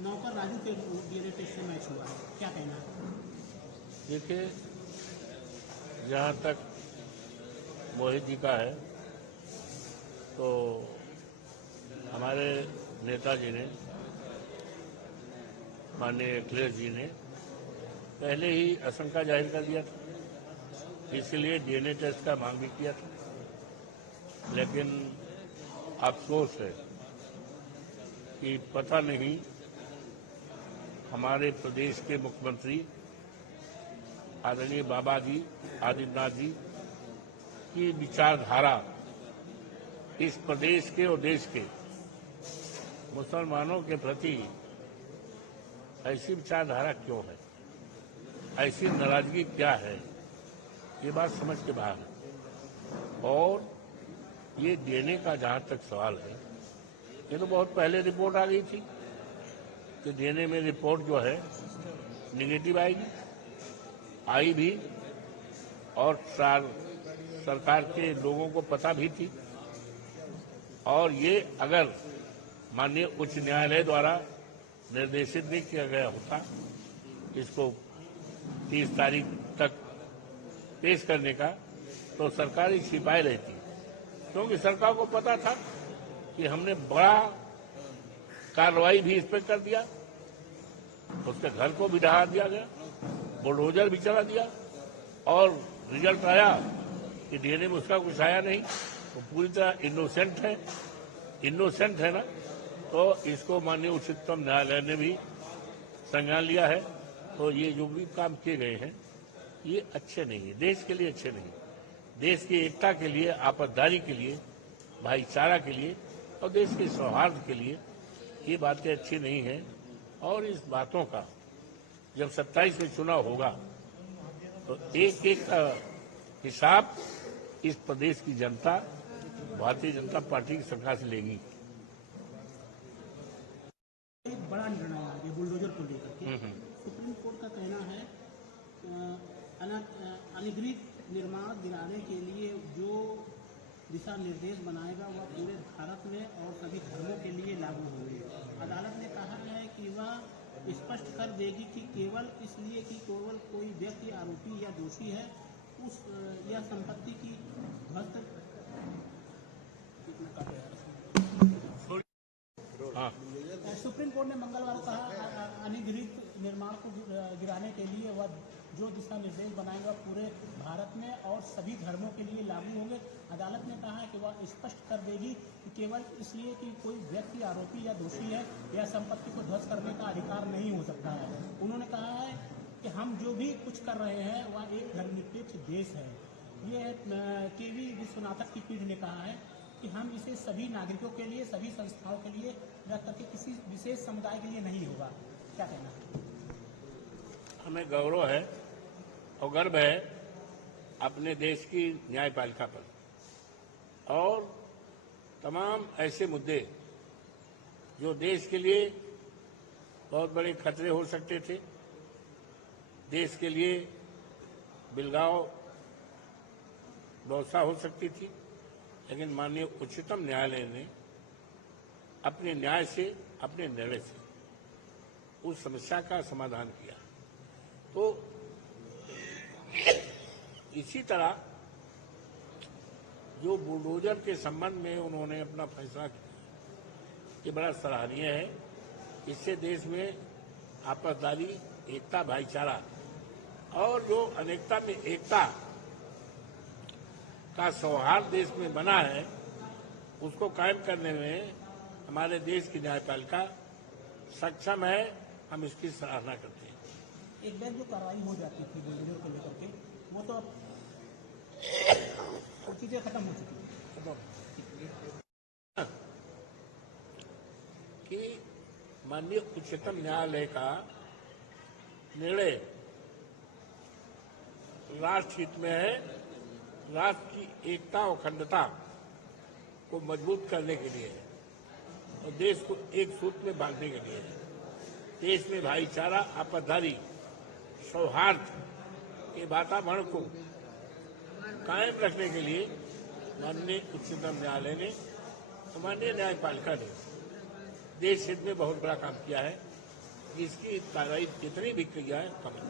नौकर राजू के DNA test से मैच हुआ है, क्या कहना है? देखिए, जहाँ तक मोहित जी का है तो हमारे नेताजी ने, माननीय अखिलेश जी ने पहले ही आशंका जाहिर कर दिया था, इसलिए डीएनए टेस्ट का मांग भी किया था। लेकिन अफसोस है कि पता नहीं हमारे प्रदेश के मुख्यमंत्री आदरणीय बाबा जी आदित्यनाथ जी की विचारधारा इस प्रदेश के और देश के मुसलमानों के प्रति ऐसी विचारधारा क्यों है, ऐसी नाराजगी क्या है, ये बात समझ के बाहर है। और ये डीएनए का जहां तक सवाल है, ये तो बहुत पहले रिपोर्ट आ गई थी कि डीएनए में रिपोर्ट जो है निगेटिव आएगी, आई भी, और सरकार के लोगों को पता भी थी। और ये अगर माननीय उच्च न्यायालय द्वारा निर्देशित भी किया गया होता इसको 30 तारीख तक पेश करने का, तो सरकार ही छिपाई रहती, क्योंकि सरकार को पता था कि हमने बड़ा कार्रवाई भी इस पर कर दिया, उसके घर को भी ढहा दिया गया, बुलडोजर भी चला दिया, और रिजल्ट आया कि डीएनए में उसका कुछ आया नहीं, तो पूरी तरह इनोसेंट है ना। तो इसको माननीय उच्चतम न्यायालय ने भी संज्ञान लिया है। तो ये जो भी काम किए गए हैं ये अच्छे नहीं है, देश के लिए अच्छे नहीं, देश की एकता के लिए, आपसदारी के लिए, भाईचारा के लिए और देश के सौहार्द के लिए ये बातें अच्छी नहीं हैं। और इस बातों का जब 27 में चुनाव होगा तो एक एक का हिसाब इस प्रदेश की जनता भारतीय जनता पार्टी की सरकार से लेगी। एक बड़ा निर्णय आ गया बुलडोजर को लेकर के। सुप्रीम कोर्ट का कहना है अनधिकृत निर्माण गिराने के लिए जो दिशा निर्देश बनाएगा वह पूरे भारत में और सभी धर्मों के लिए लागू होंगे। अदालत ने कहा है कि वह स्पष्ट कर देगी कि केवल इसलिए कि केवल कोई व्यक्ति आरोपी या दोषी है उस या संपत्ति की ध्वस्त सुप्रीम कोर्ट ने मंगलवार को कहा अनधिकृत निर्माण को गिराने के लिए वह जो दिशा निर्देश बनाएगा पूरे भारत में और सभी धर्मों के लिए लागू होंगे। अदालत ने कहा है कि वह स्पष्ट कर देगी कि केवल इसलिए कि कोई व्यक्ति आरोपी या दोषी है या संपत्ति को ध्वस्त करने का अधिकार नहीं हो सकता है। उन्होंने कहा है कि हम जो भी कुछ कर रहे हैं वह एक धर्मनिरपेक्ष देश है। ये केवी विश्वनाथक की पीठ ने कहा है कि हम इसे सभी नागरिकों के लिए, सभी संस्थाओं के लिए रख करके किसी विशेष समुदाय के लिए नहीं होगा। क्या कहना है? हमें गौरव है और गर्व है अपने देश की न्यायपालिका पर, और तमाम ऐसे मुद्दे जो देश के लिए बहुत बड़े खतरे हो सकते थे, देश के लिए बिलगाव व्यवस्था हो सकती थी, लेकिन माननीय उच्चतम न्यायालय ने अपने न्याय से, अपने निर्णय से उस समस्या का समाधान किया। तो इसी तरह जो बुलडोजर के संबंध में उन्होंने अपना फैसला किया ये बड़ा सराहनीय है। इससे देश में आपसदारी, एकता, भाईचारा और जो अनेकता में एकता का सौहार्द देश में बना है उसको कायम करने में हमारे देश की न्यायपालिका सक्षम है। हम इसकी सराहना करते हैं। एक बार जो कार्रवाई हो जाती थी बुलडोजर को लेकर के वो तो अब चीजें खत्म हो चुकी है कि माननीय उच्चतम न्यायालय का निर्णय राष्ट्र हित में है, राष्ट्र की एकता और अखंडता को मजबूत करने के लिए है और देश को एक सूत्र में बांधने के लिए है। देश में भाईचारा, आपसदारी, सौहार्द के वातावरण को कायम रखने के लिए माननीय उच्चतम न्यायालय ने, माननीय न्यायपालिका ने देश हित में बहुत बड़ा काम किया है। इसकी तारीफ जितनी भी की जाए कम है।